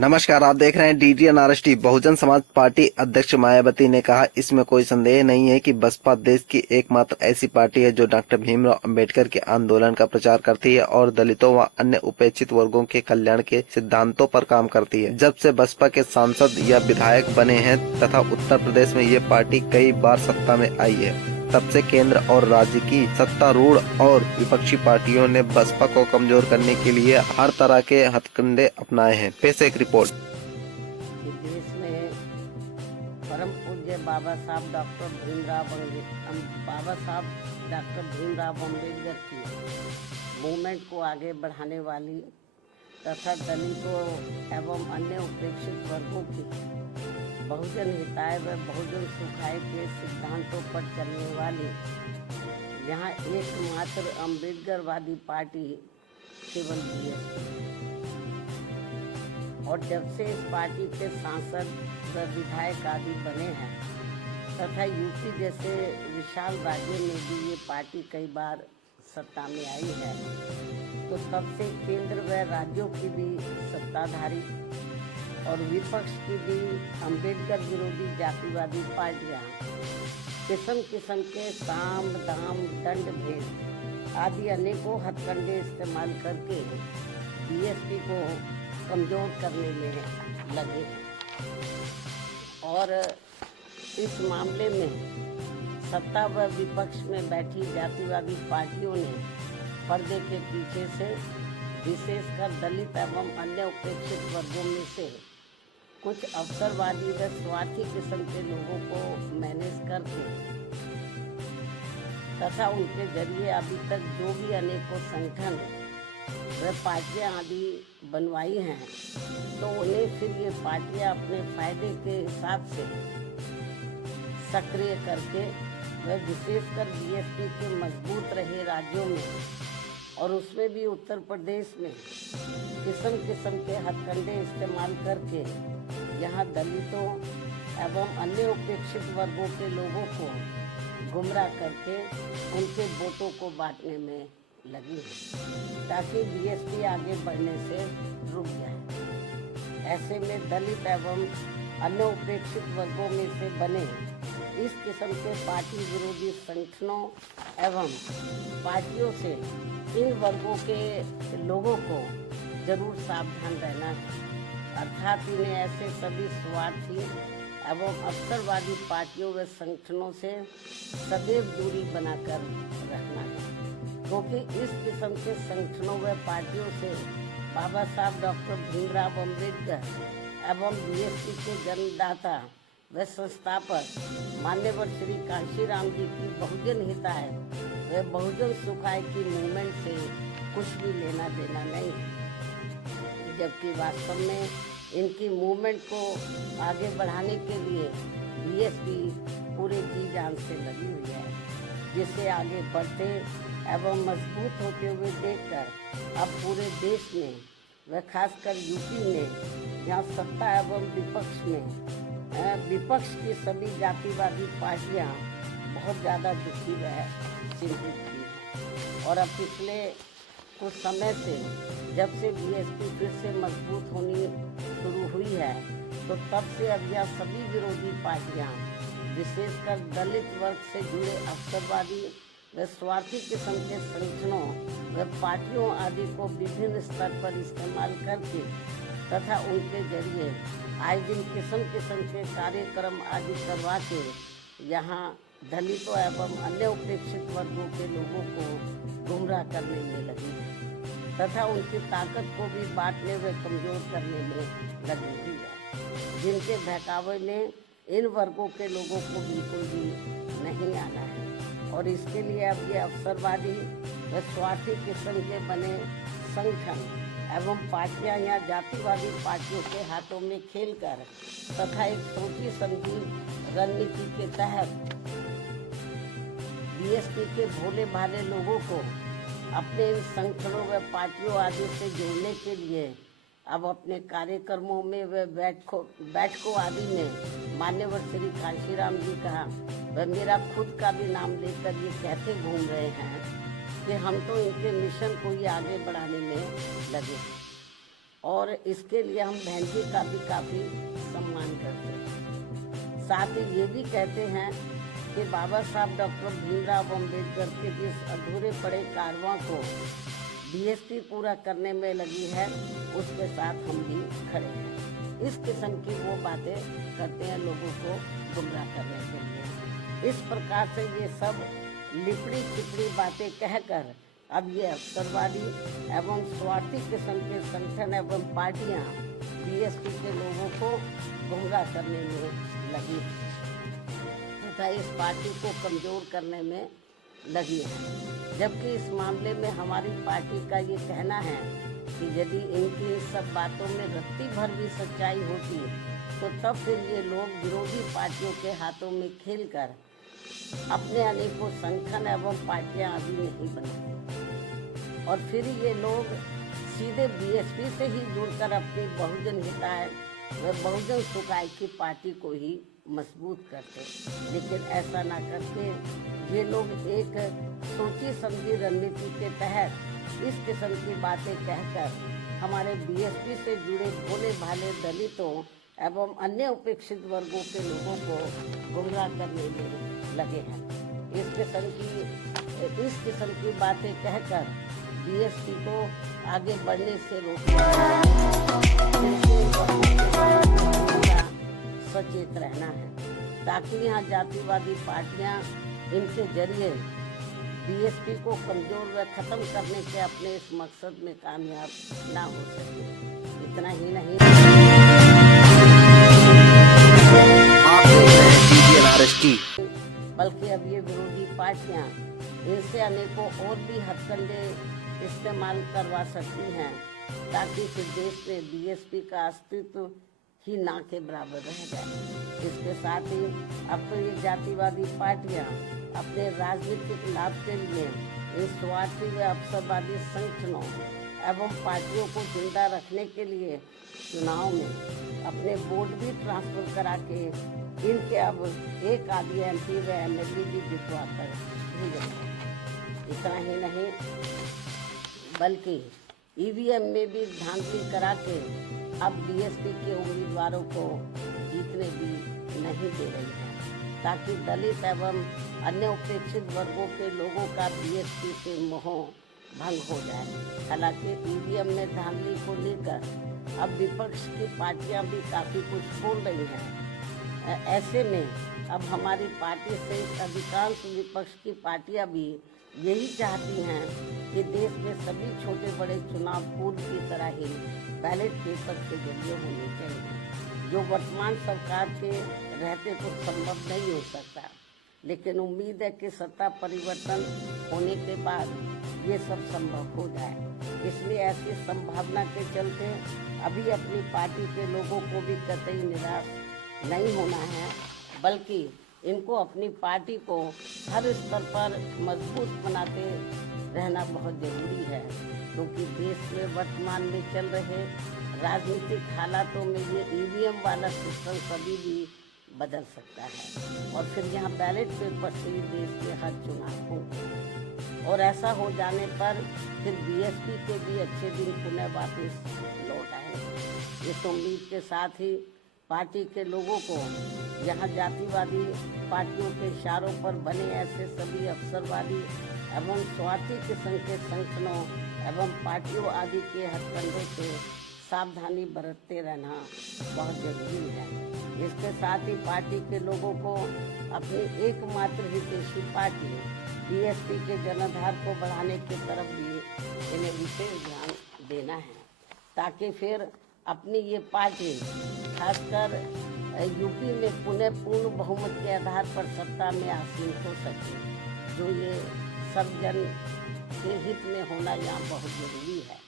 नमस्कार, आप देख रहे हैं DTN RST। Bahujan Samaj party अध्यक्ष मायावती ने कहा, इसमें कोई संदेह नहीं है कि बसपा देश की एकमात्र ऐसी पार्टी है जो डॉक्टर भीमराव अंबेडकर के आंदोलन का प्रचार करती है और दलितों व अन्य उपेक्षित वर्गों के कल्याण के सिद्धांतों पर काम करती है। जब से बसपा के सांसद या विधायक बने हैं तथा उत्तर प्रदेश में ये पार्टी कई बार सत्ता में आई है, तब से केंद्र और राज्य की सत्तारूढ़ और विपक्षी पार्टियों ने बसपा को कमजोर करने के लिए हर तरह के हथकंडे अपनाए हैं। पेश एक रिपोर्ट। देश में परम पूज्य बाबा साहब डॉक्टर भीमराव अम्बेडकर की मूवमेंट को आगे बढ़ाने वाली तथा दलितों एवं अन्य उपेक्षित वर्गों की बहुजन हिताय व बहुजन सुखाय के सिद्धांतों पर चलने वाली यहाँ एकमात्र अम्बेडकरवादी पार्टी केवल बीएसपी। और जब से इस पार्टी के सांसद व विधायक आदि बने हैं तथा यूपी जैसे विशाल राज्य में भी ये पार्टी कई बार सत्ता में आई है, तो तब से केंद्र व राज्यों की भी सत्ताधारी और विपक्ष की भी अम्बेडकर विरोधी जातिवादी पार्टियां किस्म किस्म के साम दाम दंड भेद आदि अनेकों हथकंडे इस्तेमाल करके बीएसपी को कमजोर करने में लगे। और इस मामले में सत्ता व विपक्ष में बैठी जातिवादी पार्टियों ने पर्दे के पीछे से विशेषकर दलित एवं अन्य उपेक्षित वर्गों में से कुछ अवसरवादी व स्वार्थी किस्म के लोगों को मैनेज करके तथा उनके जरिए अभी तक जो भी अनेकों संगठन व पार्टियां आदि बनवाई हैं, तो उन्हें फिर ये पार्टियां अपने फायदे के हिसाब से सक्रिय करके व विशेषकर बीएसपी के मजबूत रहे राज्यों में और उसमें भी उत्तर प्रदेश में किस्म किस्म के हथकंडे इस्तेमाल करके यहाँ दलितों एवं अन्य उपेक्षित वर्गों के लोगों को गुमराह करके उनके वोटों को बांटने में लगी है ताकि बीएसपी आगे बढ़ने से रुक जाए। ऐसे में दलित एवं अन्य उपेक्षित वर्गों में से बने इस किस्म के पार्टी विरोधी संगठनों एवं पार्टियों से इन वर्गों के लोगों को जरूर सावधान रहना है, अर्थात इन्हें ऐसे सभी स्वार्थी एवं अवसरवादी पार्टियों व संगठनों से सदैव दूरी बनाकर रखना है, क्योंकि इस किस्म के संगठनों व पार्टियों से बाबा साहब डॉक्टर भीमराव अम्बेडकर एवं बीएसपी के जन्मदाता व संस्थापक मान्यवर श्री कांशीराम जी की बहुजन हिताय व बहुजन सुखाय की मूवमेंट से कुछ भी लेना देना नहीं है, जबकि वास्तव में इनकी मूवमेंट को आगे बढ़ाने के लिए बीएसपी पूरे जी जान से लगी हुई है, जिसे आगे बढ़ते एवं मजबूत होते हुए देखकर अब पूरे देश में व खासकर यूपी में जहाँ सत्ता एवं विपक्ष में विपक्ष की सभी जातिवादी पार्टियां बहुत ज़्यादा दुखी व चिंतित थी। और अब पिछले कुछ समय से जब से बीएसपी फिर से मजबूत होनी शुरू हुई है, तो तब से अब यह सभी विरोधी पार्टियां विशेषकर दलित वर्ग से जुड़े अवसरवादी व स्वार्थी किस्म के संगठनों व पार्टियों आदि को विभिन्न स्तर पर इस्तेमाल करके तथा उनके जरिए आए दिन किस्म किस्म के कार्यक्रम आदि करवा के यहाँ दलितों एवं अन्य उपेक्षित वर्गों के लोगों को गुमराह करने में लगी है तथा उनकी ताकत को भी बांटने व कमजोर करने में लगी हुई है, जिनके बहकावे में इन वर्गों के लोगों को बिल्कुल भी नहीं आना है। और इसके लिए अब ये अवसरवादी व स्वार्थी किस्म के बने संगठन एवं पार्टियां या जातिवादी पार्टियों के हाथों में खेलकर तथा एक सोची समझी रणनीति के तहत बीएसपी के भोले भाले लोगों को अपने इन संगठनों व पार्टियों आदि से जोड़ने के लिए अब अपने कार्यक्रमों में व बैठकों आदि में मान्यवर श्री कांशीराम जी का व मेरा खुद का भी नाम लेकर ये कहते घूम रहे हैं कि हम तो इनके मिशन को ही आगे बढ़ाने में लगे हैं। और इसके लिए हम बहन जी का भी काफी सम्मान करते हैं। साथ ही ये भी कहते हैं कि बाबा साहब डॉक्टर भीमराव अम्बेडकर के जिस अधूरे पड़े कारवां को बीएसपी पूरा करने में लगी है, उसके साथ हम भी खड़े हैं। इस किस्म की वो बातें करते हैं लोगों को गुमराह करने के लिए। इस प्रकार से ये सब लिपड़ी चिपड़ी बातें कहकर अब ये अवसरवादी एवं स्वार्थी किस्म के संगठन एवं पार्टियां बीएसपी के लोगों को गुमराह करने में लगी तथा इस पार्टी को कमजोर करने में लगी है। जबकि इस मामले में हमारी पार्टी का ये कहना है कि यदि इनकी सब बातों में रत्ती भर भी सच्चाई होती तो तब फिर ये लोग विरोधी पार्टियों के हाथों में खेलकर अपने अनेकों संगठन एवं पार्टियां अभी नहीं बनाते और फिर ये लोग सीधे बीएसपी से ही जुड़कर अपनी बहुजन हिताय व बहुजन सुखाय की पार्टी को ही मजबूत करते। लेकिन ऐसा ना करके ये लोग एक सोची समझी रणनीति के तहत इस किस्म की बातें कहकर हमारे बीएसपी से जुड़े भोले भाले दलितों एवं अन्य उपेक्षित वर्गों के लोगों को गुमराह करने में लगे हैं। इस किस्म की बातें कहकर बीएसपी को आगे बढ़ने से रोकना सचेत रहना है, ताकि यहाँ जातिवादी पार्टियां इनके जरिए बीएसपी को कमजोर व खत्म करने के अपने इस मकसद में कामयाब ना हो सके। इतना ही नहीं बल्कि अब ये विरोधी पार्टियां इनसे अनेकों और भी हथकंडे इस्तेमाल करवा सकती हैं, ताकि फिर देश में बीएसपी का अस्तित्व ही ना के बराबर रह जाए। इसके साथ ही अब तो ये जातिवादी पार्टियां अपने राजनीतिक लाभ के लिए इन स्वार्थी व अवसरवादी संगठनों एवं पार्टियों को जिंदा रखने के लिए चुनाव में अपने वोट भी ट्रांसफर करा के इनके अब एक आधी एमपी व एमएलए भी जितवा कर भेजेंगे। इतना ही नहीं बल्कि ईवीएम में भी धांधली करा के अब बीएसपी के उम्मीदवारों को जीतने भी नहीं दे रही है, ताकि दलित एवं अन्य उपेक्षित वर्गों के लोगों का बीएसपी से मोह भंग हो जाए। हालांकि ईवीएम में धांधली को लेकर अब विपक्ष की पार्टियां भी काफी कुछ बोल रही हैं। ऐसे में अब हमारी पार्टी से अधिकांश विपक्ष की पार्टियां भी यही चाहती हैं कि देश में सभी छोटे बड़े चुनाव पूर्व की तरह ही बैलेट पेपर के जरिए होने चाहिए, जो वर्तमान सरकार के रहते कुछ संभव नहीं हो सकता। लेकिन उम्मीद है कि सत्ता परिवर्तन होने के बाद ये सब संभव हो जाए। इसलिए ऐसी संभावना के चलते अभी अपनी पार्टी के लोगों को भी कतई निराश नहीं होना है, बल्कि इनको अपनी पार्टी को हर स्तर पर मजबूत बनाते रहना बहुत जरूरी है, क्योंकि देश में वर्तमान में चल रहे राजनीतिक हालातों में ये ईवीएम वाला सिस्टम कभी भी बदल सकता है और फिर यहाँ बैलेट पेपर से ही देश के हर चुनाव हो और ऐसा हो जाने पर फिर बीएसपी के भी अच्छे दिन पुनः वापस लौट आएंगे। इस उम्मीद के साथ ही पार्टी के लोगों को यहाँ जातिवादी पार्टियों के इशारों पर बने ऐसे सभी अवसरवादी एवं स्वार्थी किस्म के संगठनों एवं पार्टियों आदि के हथकंडों से सावधानी बरतते रहना बहुत जरूरी है। इसके साथ ही पार्टी के लोगों को अपनी एकमात्र हितैषी पार्टी बीएसपी के जनाधार को बढ़ाने की तरफ भी इन्हें विशेष ध्यान देना है, ताकि फिर अपनी ये पार्टी खासकर यूपी में पुनः पूर्ण बहुमत के आधार पर सत्ता में आसीन हो सके, जो ये सब जन के हित में होना यहाँ बहुत जरूरी है।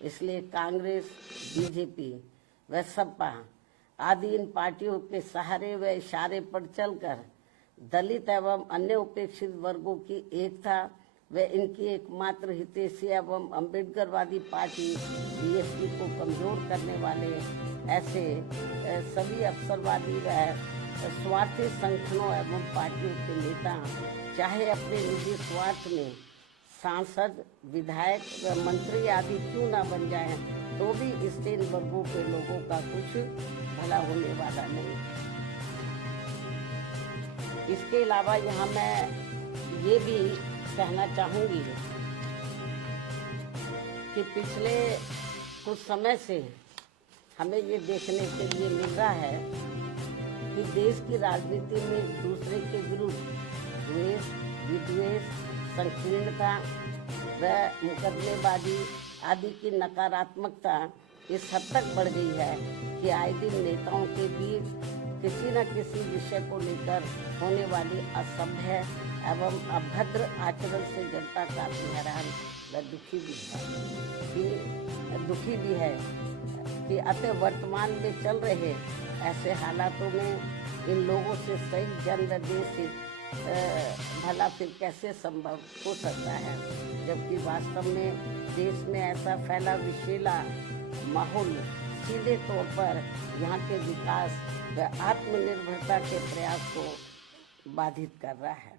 इसलिए कांग्रेस, बीजेपी व सपा आदि इन पार्टियों के सहारे व इशारे पर चलकर दलित एवं अन्य उपेक्षित वर्गों की एकता व इनकी एकमात्र हितैषी एवं अम्बेडकरवादी पार्टी बीएसपी को कमजोर करने वाले ऐसे सभी अवसरवादी व स्वार्थी संगठनों एवं पार्टियों के नेता चाहे अपने निजी स्वार्थ में सांसद, विधायक व मंत्री आदि क्यों न बन जाएं, तो भी इससे इन वर्गों के लोगों का कुछ भला होने वाला नहीं। इसके अलावा यहाँ मैं ये भी कहना चाहूँगी कि पिछले कुछ समय से हमें ये देखने के लिए मिल रहा है कि देश की राजनीति में एक दूसरे के विरुद्ध द्वेष, विद्वेष, संकीर्णता व मुकदमेबाजी आदि की नकारात्मकता इस हद तक बढ़ गई है कि आए दिन नेताओं के बीच किसी न किसी विषय को लेकर होने वाली असभ्य एवं अभद्र आचरण से जनता काफी हैरान व दुखी भी है कि अतः वर्तमान में चल रहे ऐसे हालातों में इन लोगों से सही जन व देश हित भला फिर कैसे संभव हो सकता है, जबकि वास्तव में देश में ऐसा फैला विषैला माहौल सीधे तौर पर यहाँ के विकास व आत्मनिर्भरता के प्रयास को बाधित कर रहा है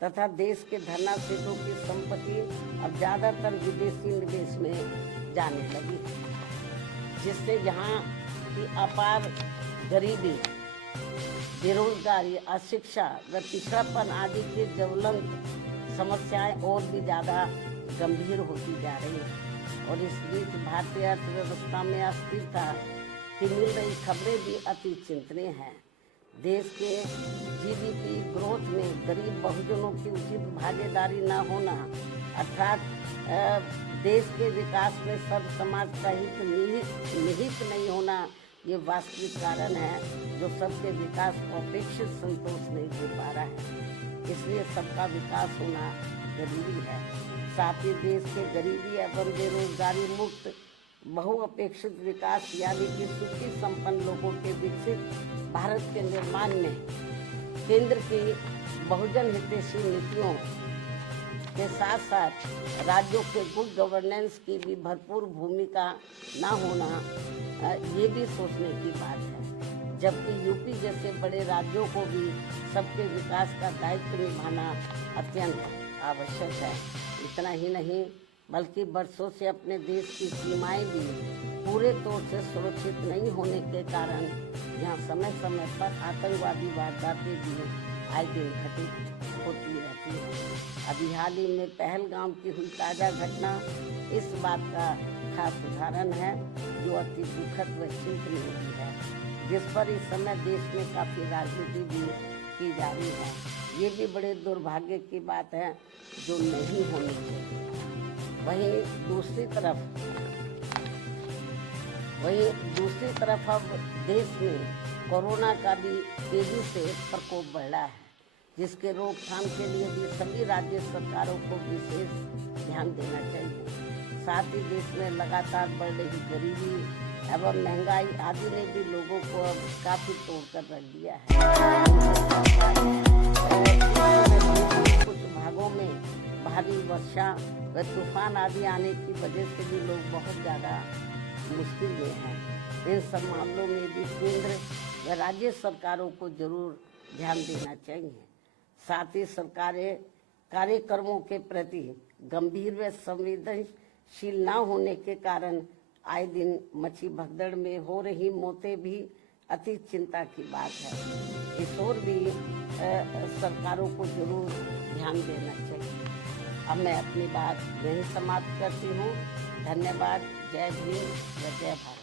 तथा देश के धनाढ्यों की संपत्ति अब ज्यादातर विदेशी निवेश में जाने लगी, जिससे यहाँ की अपार गरीबी, बेरोजगारी, अशिक्षा व पिछड़ापन आदि की ज्वलंत समस्याएं और भी ज्यादा गंभीर होती जा रही है। और इस बीच भारतीय अर्थव्यवस्था में अस्थिरता की मिल रही खबरें भी अति चिंतनीय हैं। देश के जीडीपी ग्रोथ में गरीब बहुजनों की उचित भागीदारी न होना अर्थात देश के विकास में सब समाज का हित निहित नहीं होना, ये वास्तविक कारण है जो सबके विकास को अपेक्षित संतोष नहीं दे पा रहा है। इसलिए सबका विकास होना जरूरी है। साथ ही देश के गरीबी एवं बेरोजगारी मुक्त बहुअपेक्षित विकास यानी कि सुखी संपन्न लोगों के विकसित भारत के निर्माण में केंद्र की बहुजन हितैषी नीतियों के साथ साथ राज्यों के गुड गवर्नेंस की भी भरपूर भूमिका न होना ये भी सोचने की बात है, जबकि यूपी जैसे बड़े राज्यों को भी सबके विकास का दायित्व निभाना अत्यंत आवश्यक है। इतना ही नहीं बल्कि वर्षों से अपने देश की सीमाएं भी पूरे तौर से सुरक्षित नहीं होने के कारण यहाँ समय समय पर आतंकवादी वारदातें भी आए दिन घटित होती रहती है। अभी हाल ही में पहलगाम की हुई ताज़ा घटना इस बात का खास उदाहरण है जो अति दुखद व चिंतनीय भी है, जिस पर इस समय देश में काफ़ी राजनीति भी की जा रही है। ये भी बड़े दुर्भाग्य की बात है जो नहीं होनी चाहिए। वहीं दूसरी तरफ अब देश में कोरोना का भी तेजी से प्रकोप बढ़ रहा है, जिसके रोकथाम के लिए भी सभी राज्य सरकारों को विशेष ध्यान देना चाहिए। साथ ही देश में लगातार बढ़ रही गरीबी एवं महंगाई आदि ने भी लोगों को अब काफी तोड़ कर रख दिया है। कुछ भागों में भारी वर्षा व तूफान आदि आने की वजह से भी लोग बहुत ज़्यादा मुश्किल में हैं। इन सब मामलों में भी केंद्र व राज्य सरकारों को जरूर ध्यान देना चाहिए। साथ ही सरकारें कार्यक्रमों के प्रति गंभीर व संवेदनशील न होने के कारण आए दिन मच्छी भगदड़ में हो रही मौतें भी अति चिंता की बात है। इस ओर भी सरकारों को जरूर ध्यान देना चाहिए। अब मैं अपनी बात यहीं समाप्त करती हूँ। धन्यवाद। जय भीम व जय भारत।